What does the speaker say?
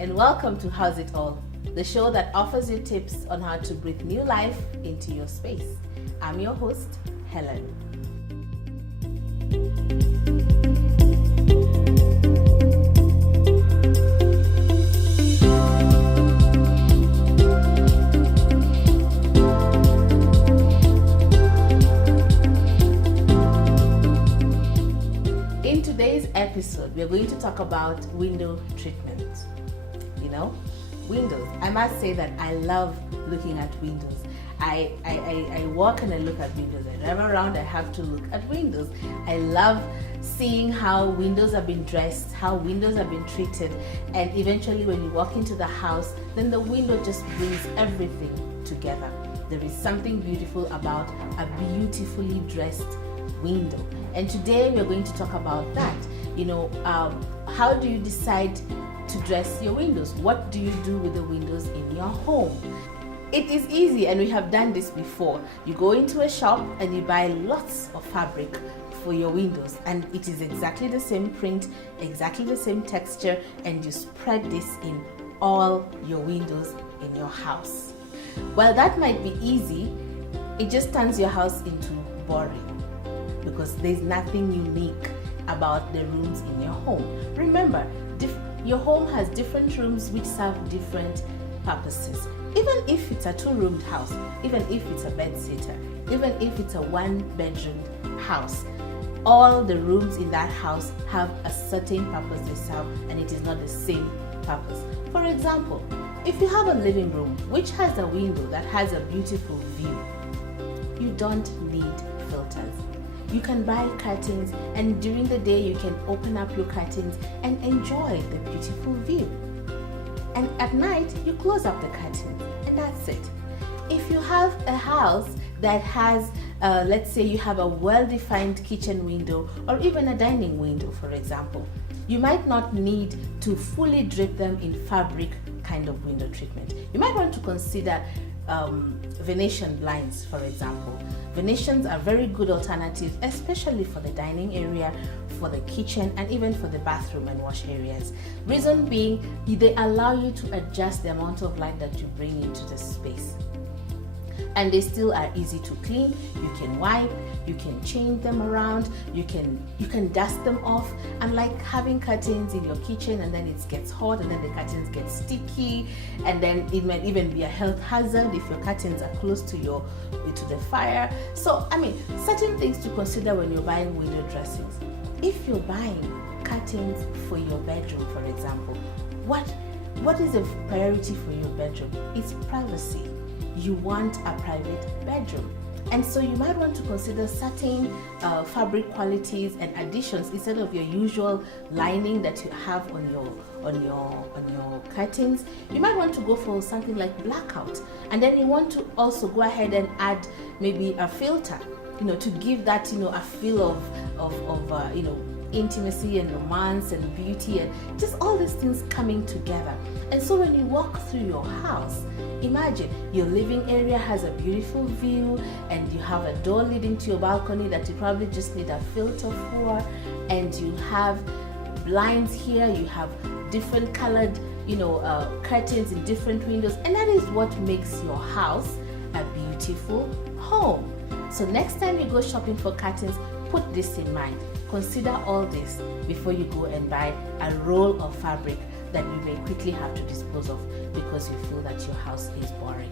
and welcome to How's It All, the show that offers you tips on how to breathe new life into your space. I'm your host, Helen. In today's episode, we're going to talk about window treatment. Windows. I must say that I love looking at windows. I walk and I look at windows. I drive around, I have to look at windows. I love seeing how windows have been dressed, how windows have been treated, and eventually when you walk into the house, then the window just brings everything together. There is something beautiful about a beautifully dressed window. And today we're going to talk about that. How do you decide to dress your windows? What do you do with the windows in your home? It is easy, and we have done this before. You go into a shop and you buy lots of fabric for your windows, and it is exactly the same print, exactly the same texture, and you spread this in all your windows in your house. While that might be easy, it just turns your house into boring because there's nothing unique about the rooms in your home. Remember, your home has different rooms which serve different purposes. Even if it's a two-roomed house, even if it's a bed-sitter, even if it's a one-bedroom house, all the rooms in that house have a certain purpose they serve, and it is not the same purpose. For example, if you have a living room which has a window that has a beautiful view, you don't need filters. You can buy curtains, and during the day you can open up your curtains and enjoy the beautiful view. And at night you close up the curtains, and that's it. If you have a house that has, let's say you have a well-defined kitchen window or even a dining window, for example, you might not need to fully drape them in fabric kind of window treatment. You might want to consider Venetian blinds, for example. Venetians are very good alternatives, especially for the dining area, for the kitchen, and even for the bathroom and wash areas. Reason being, they allow you to adjust the amount of light that you bring into the space. And they still are easy to clean. You can wipe, you can change them around, you can dust them off. Unlike having curtains in your kitchen and then it gets hot and then the curtains get sticky, and then it might even be a health hazard if your curtains are close to the fire. So certain things to consider when you're buying window dressings. If you're buying curtains for your bedroom, for example, what is a priority for your bedroom? It's privacy. You want a private bedroom, and so you might want to consider certain fabric qualities and additions instead of your usual lining that you have on your curtains. You might want to go for something like blackout, and then you want to also go ahead and add maybe a filter, to give that a feel of intimacy and romance and beauty and just all these things coming together. And so when you walk through your house, imagine your living area has a beautiful view, and you have a door leading to your balcony that you probably just need a filter for, and you have blinds here, you have different colored curtains in different windows, and that is what makes your house a beautiful home. So next time you go shopping for curtains, put this in mind. Consider all this before you go and buy a roll of fabric that you may quickly have to dispose of because you feel that your house is boring.